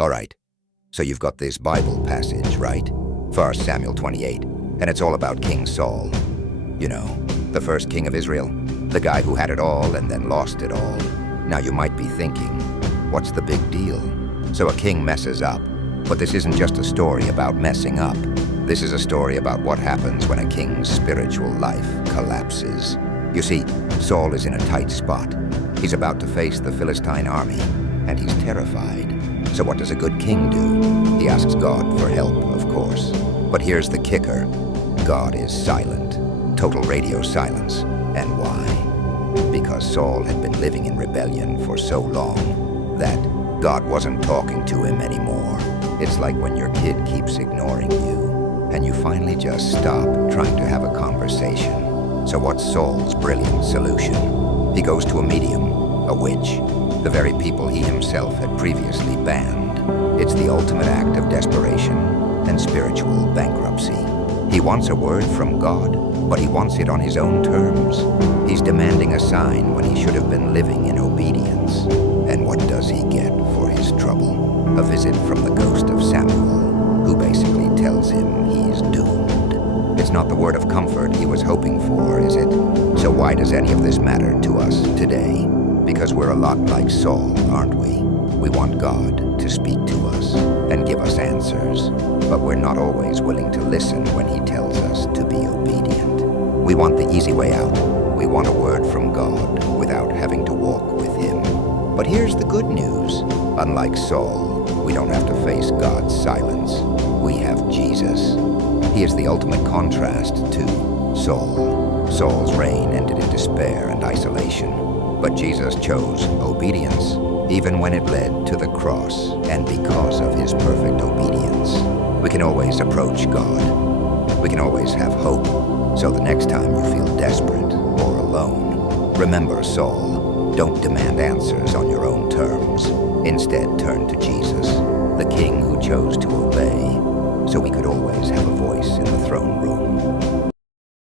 All right, so you've got this Bible passage, right? 1 Samuel 28, and it's all about King Saul. You know, the first king of Israel, the guy who had it all and then lost it all. Now you might be thinking, what's the big deal? So a king messes up, but this isn't just a story about messing up. This is a story about what happens when a king's spiritual life collapses. You see, Saul is in a tight spot. He's about to face the Philistine army, and he's terrified. So what does a good king do? He asks God for help, of course. But here's the kicker. God is silent. Total radio silence. And why? Because Saul had been living in rebellion for so long that God wasn't talking to him anymore. It's like when your kid keeps ignoring you, and you finally just stop trying to have a conversation. So what's Saul's brilliant solution? He goes to a medium, a witch, the very people he himself had previously banned. It's the ultimate act of desperation and spiritual bankruptcy. He wants a word from God, but he wants it on his own terms. He's demanding a sign when he should have been living in obedience. And what does he get for his trouble? A visit from the ghost of Samuel, who basically tells him he's doomed. It's not the word of comfort he was hoping for, is it? So why does any of this matter to us today? Because we're a lot like Saul, aren't we? We want God to speak to us and give us answers, but we're not always willing to listen when he tells us to be obedient. We want the easy way out. We want a word from God without having to walk with him. But here's the good news. Unlike Saul, we don't have to face God's silence. We have Jesus. He is the ultimate contrast to Saul. Saul's reign ended in despair and isolation. But Jesus chose obedience, even when it led to the cross, and because of his perfect obedience. We can always approach God. We can always have hope. So the next time you feel desperate or alone, remember Saul, don't demand answers on your own terms. Instead, turn to Jesus, the King who chose to obey, so we could always have a voice in the throne room.